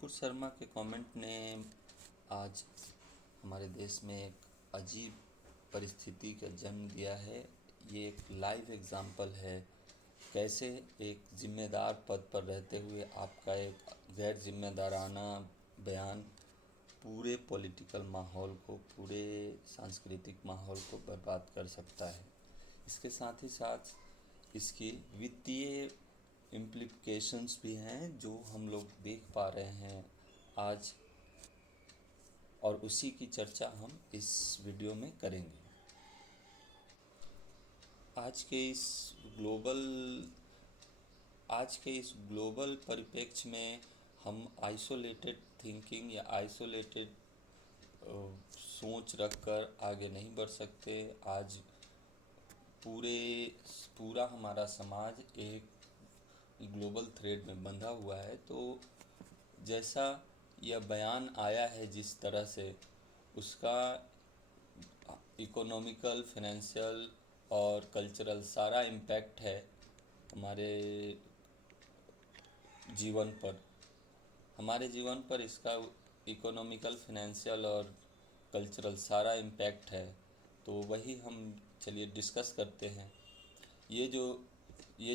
नुपुर शर्मा के कमेंट ने आज हमारे देश में एक अजीब परिस्थिति का जन्म दिया है। ये एक लाइव एग्जाम्पल है कैसे एक जिम्मेदार पद पर रहते हुए आपका एक गैर जिम्मेदाराना बयान पूरे पॉलिटिकल माहौल को, पूरे सांस्कृतिक माहौल को बर्बाद कर सकता है। इसके साथ ही साथ इसकी वित्तीय इम्प्लिकेशंस भी हैं जो हम लोग देख पा रहे हैं आज, और उसी की चर्चा हम इस वीडियो में करेंगे। आज के इस ग्लोबल परिप्रेक्ष्य में हम आइसोलेटेड थिंकिंग या आइसोलेटेड सोच रखकर आगे नहीं बढ़ सकते। आज पूरा हमारा समाज एक ग्लोबल थ्रेड में बंधा हुआ है। तो जैसा यह बयान आया है, जिस तरह से उसका इकोनॉमिकल, फाइनेंशियल और कल्चरल सारा इम्पैक्ट है हमारे जीवन पर इसका इकोनॉमिकल, फाइनेंशियल और कल्चरल सारा इम्पैक्ट है। तो वही हम चलिए डिस्कस करते हैं। ये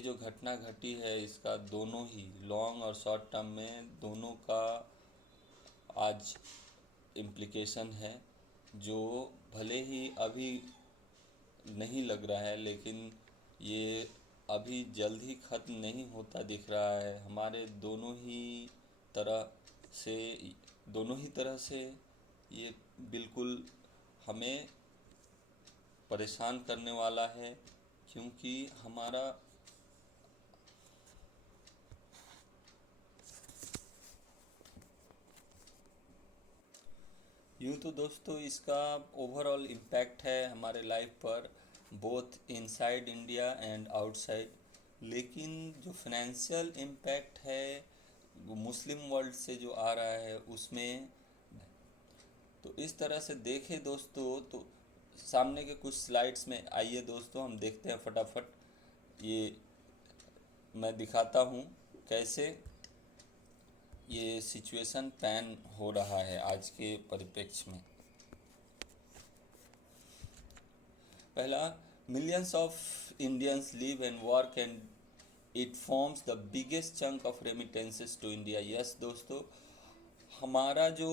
जो घटना घटी है, इसका दोनों ही लॉन्ग और शॉर्ट टर्म में दोनों का आज इम्प्लिकेशन है, जो भले ही अभी नहीं लग रहा है, लेकिन ये अभी जल्द ही ख़त्म नहीं होता दिख रहा है। हमारे दोनों ही तरह से ये बिल्कुल हमें परेशान करने वाला है, क्योंकि हमारा यूँ तो दोस्तों इसका ओवरऑल इम्पैक्ट है हमारे लाइफ पर, both inside India and outside. लेकिन जो फाइनेंशियल इम्पैक्ट है वो मुस्लिम वर्ल्ड से जो आ रहा है उसमें, तो इस तरह से देखें दोस्तों तो सामने के कुछ स्लाइड्स में आइए दोस्तों हम देखते हैं फटाफट। ये मैं दिखाता हूँ कैसे ये सिचुएशन पैन हो रहा है आज के परिप्रेक्ष्य में। पहला, millions of Indians live and work and it forms the biggest chunk of remittances to India. Yes दोस्तों, हमारा जो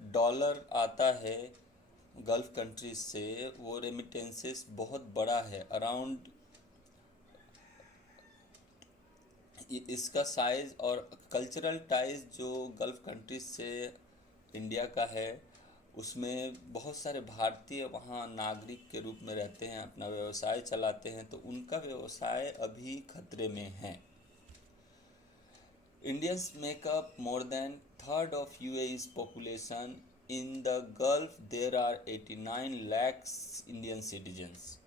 डॉलर आता है गल्फ़ कंट्रीज से, वो रेमिटेंसेस बहुत बड़ा है। अराउंड इसका साइज़ और कल्चरल टाइज जो गल्फ़ कंट्रीज से इंडिया का है, उसमें बहुत सारे भारतीय वहाँ नागरिक के रूप में रहते हैं, अपना व्यवसाय चलाते हैं, तो उनका व्यवसाय अभी खतरे में है। Indians make up more than third of UAE's population. In the Gulf, there are 89 lakhs Indian citizens.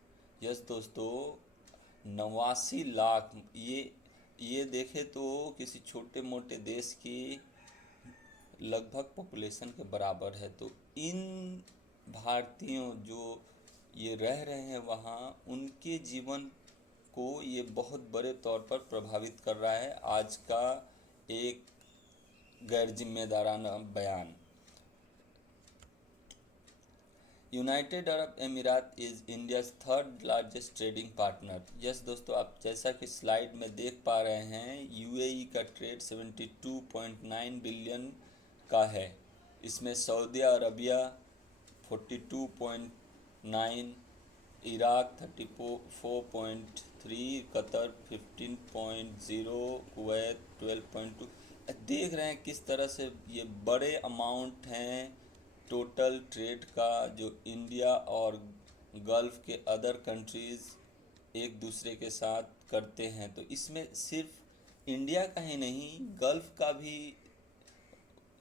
Yes दोस्तों, 89 लाख, ये देखें तो किसी छोटे मोटे देश की लगभग पॉपुलेशन के बराबर है। तो इन भारतीयों जो ये रह रहे हैं वहाँ, उनके जीवन को ये बहुत बड़े तौर पर प्रभावित कर रहा है आज का एक गैर जिम्मेदाराना बयान। यूनाइटेड अरब अमीरात is India's third largest trading partner. Yes दोस्तों, आप जैसा कि स्लाइड में देख पा रहे हैं, यूएई का ट्रेड 72.9 बिलियन का है। इसमें Saudi Arabia 42.9, Iraq 34.3, Qatar 15.0, Kuwait 12.2। देख रहे हैं किस तरह से ये बड़े अमाउंट हैं टोटल ट्रेड का, जो इंडिया और गल्फ़ के अदर कंट्रीज़ एक दूसरे के साथ करते हैं। तो इसमें सिर्फ इंडिया का ही नहीं, गल्फ़ का भी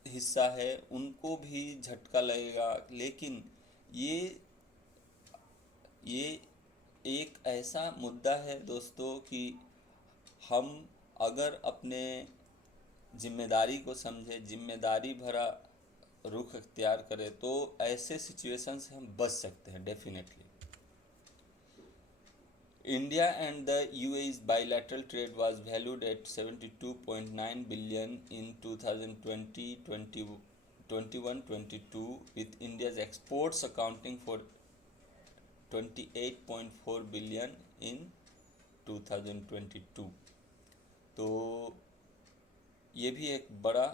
हिस्सा है, उनको भी झटका लगेगा। लेकिन ये एक ऐसा मुद्दा है दोस्तों कि हम अगर अपने जिम्मेदारी को समझे, जिम्मेदारी भरा रुख अख्तियार करें, तो ऐसे सिचुएशन से हम बच सकते हैं definitely. India and the UAE's bilateral trade was valued at 72.9 billion in 2021-22, with India's exports accounting for 28.4 billion in 2022। तो ये भी एक बड़ा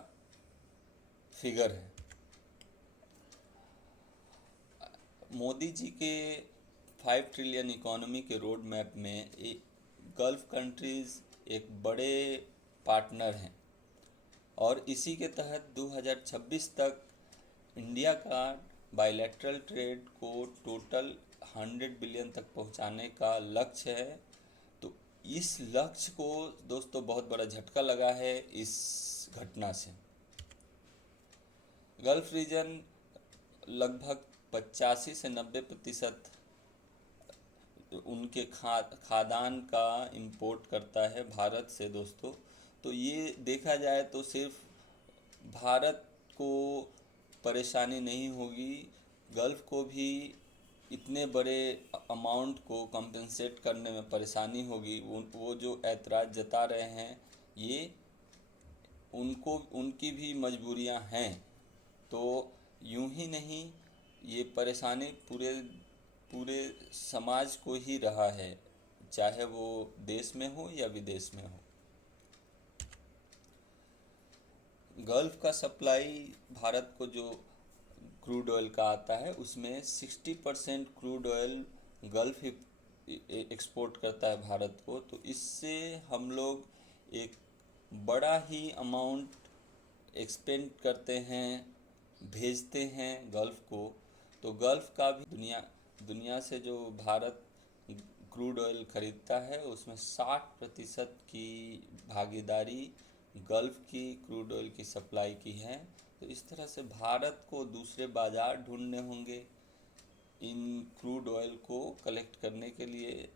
फिगर है। मोदी जी के 5 ट्रिलियन इकोनॉमी के रोड मैप में गल्फ कंट्रीज़ एक बड़े पार्टनर हैं, और इसी के तहत 2026 तक इंडिया का बायलैटरल ट्रेड को टोटल 100 बिलियन तक पहुंचाने का लक्ष्य है। तो इस लक्ष्य को दोस्तों बहुत बड़ा झटका लगा है इस घटना से। गल्फ रीजन लगभग 85 से 90% उनके खाद्यान्न का इंपोर्ट करता है भारत से दोस्तों। तो ये देखा जाए तो सिर्फ भारत को परेशानी नहीं होगी, गल्फ को भी इतने बड़े अमाउंट को कंपनसेट करने में परेशानी होगी। वो जो ऐतराज़ जता रहे हैं, ये उनकी भी मजबूरियां हैं। तो यूं ही नहीं, ये परेशानी पूरे समाज को ही रहा है, चाहे वो देश में हो या विदेश में हो। गल्फ का सप्लाई भारत को जो क्रूड ऑयल का आता है, उसमें 60% क्रूड ऑयल गल्फ एक्सपोर्ट करता है भारत को। तो इससे हम लोग एक बड़ा ही अमाउंट एक्सपेंड करते हैं, भेजते हैं गल्फ को। तो गल्फ का भी दुनिया से जो भारत क्रूड ऑयल खरीदता है, उसमें 60% की भागीदारी गल्फ की क्रूड ऑयल की सप्लाई की है। तो इस तरह से भारत को दूसरे बाज़ार ढूंढने होंगे इन क्रूड ऑयल को कलेक्ट करने के लिए।